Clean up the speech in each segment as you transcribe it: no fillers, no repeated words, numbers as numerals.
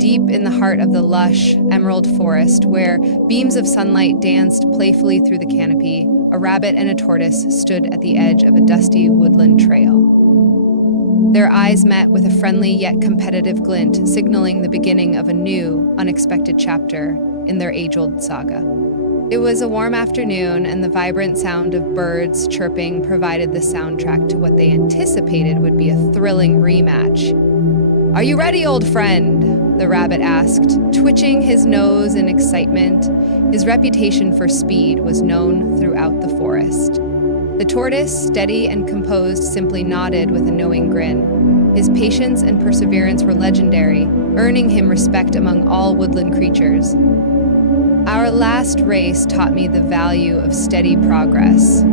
deep in the heart of the lush, emerald forest, where beams of sunlight danced playfully through the canopy, a rabbit and a tortoise stood at the edge of a dusty woodland trail. Their eyes met with a friendly yet competitive glint, signaling the beginning of a new, unexpected chapter in their age-old saga. It was a warm afternoon, and the vibrant sound of birds chirping provided the soundtrack to what they anticipated would be a thrilling rematch. "Are you ready, old friend?" the rabbit asked, twitching his nose in excitement. His reputation for speed was known throughout the forest. The tortoise, steady and composed, simply nodded with a knowing grin. His patience and perseverance were legendary, earning him respect among all woodland creatures. "Our last race taught me the value of steady progress,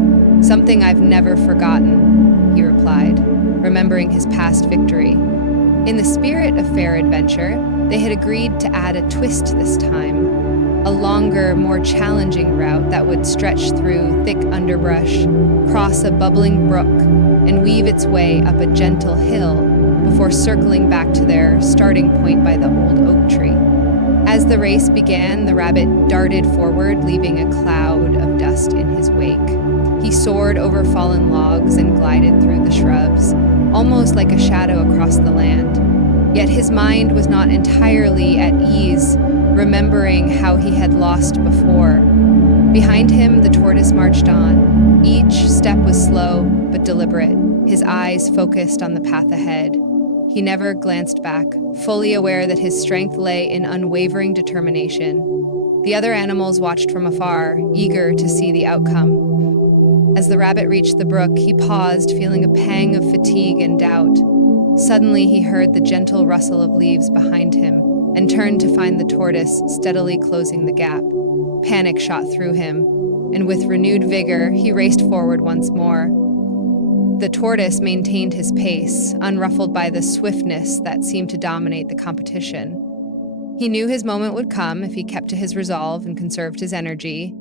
something I've never forgotten," he replied, remembering his past victory. In the spirit of fair adventure, they had agreed to add a twist this time, a longer, more challenging route that would stretch through thick underbrush, cross a bubbling brook, and weave its way up a gentle hill before circling back to their starting point by the old oak tree. As the race began, the rabbit darted forward, leaving a cloud of dust in his wake. He soared over fallen logs and glided through the shrubs, almost like a shadow across the land. Yet his mind was not entirely at ease, remembering how he had lost before. Behind him, the tortoise marched on. Each step was slow but deliberate, his eyes focused on the path ahead. He never glanced back, fully aware that his strength lay in unwavering determination. The other animals watched from afar, eager to see the outcome. As the rabbit reached the brook, he paused, feeling a pang of fatigue and doubt. Suddenly, he heard the gentle rustle of leaves behind him and turned to find the tortoise steadily closing the gap. Panic shot through him, and with renewed vigor, he raced forward once more. The tortoise maintained his pace, unruffled by the swiftness that seemed to dominate the competition. He knew his moment would come if he kept to his resolve and conserved his energy.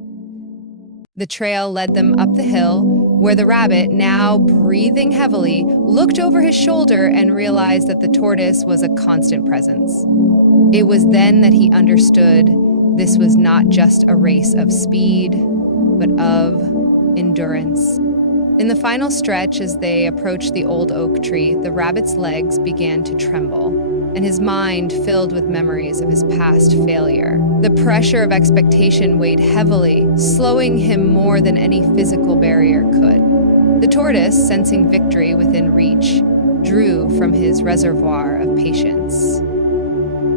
The trail led them up the hill, where the rabbit, now breathing heavily, looked over his shoulder and realized that the tortoise was a constant presence. It was then that he understood this was not just a race of speed, but of endurance. In the final stretch, as they approached the old oak tree, the rabbit's legs began to tremble, and his mind filled with memories of his past failure. The pressure of expectation weighed heavily, slowing him more than any physical barrier could. The tortoise, sensing victory within reach, drew from his reservoir of patience.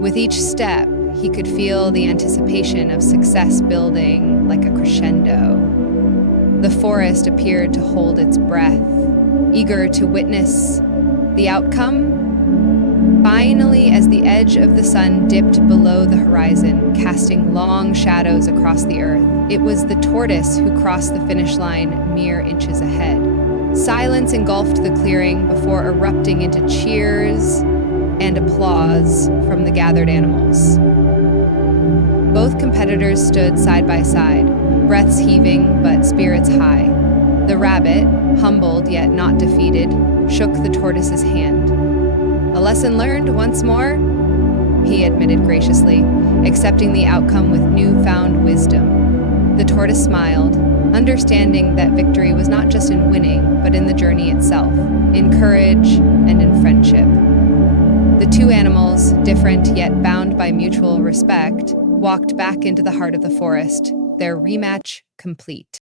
With each step, he could feel the anticipation of success building like a crescendo. The forest appeared to hold its breath, eager to witness the outcome. Finally, as the edge of the sun dipped below the horizon, casting long shadows across the earth, it was the tortoise who crossed the finish line mere inches ahead. Silence engulfed the clearing before erupting into cheers and applause from the gathered animals. Both competitors stood side by side, breaths heaving but spirits high. The rabbit, humbled yet not defeated, shook the tortoise's hand. "A lesson learned once more?" he admitted graciously, accepting the outcome with newfound wisdom. The tortoise smiled, understanding that victory was not just in winning, but in the journey itself, in courage and in friendship. The two animals, different yet bound by mutual respect, walked back into the heart of the forest, their rematch complete.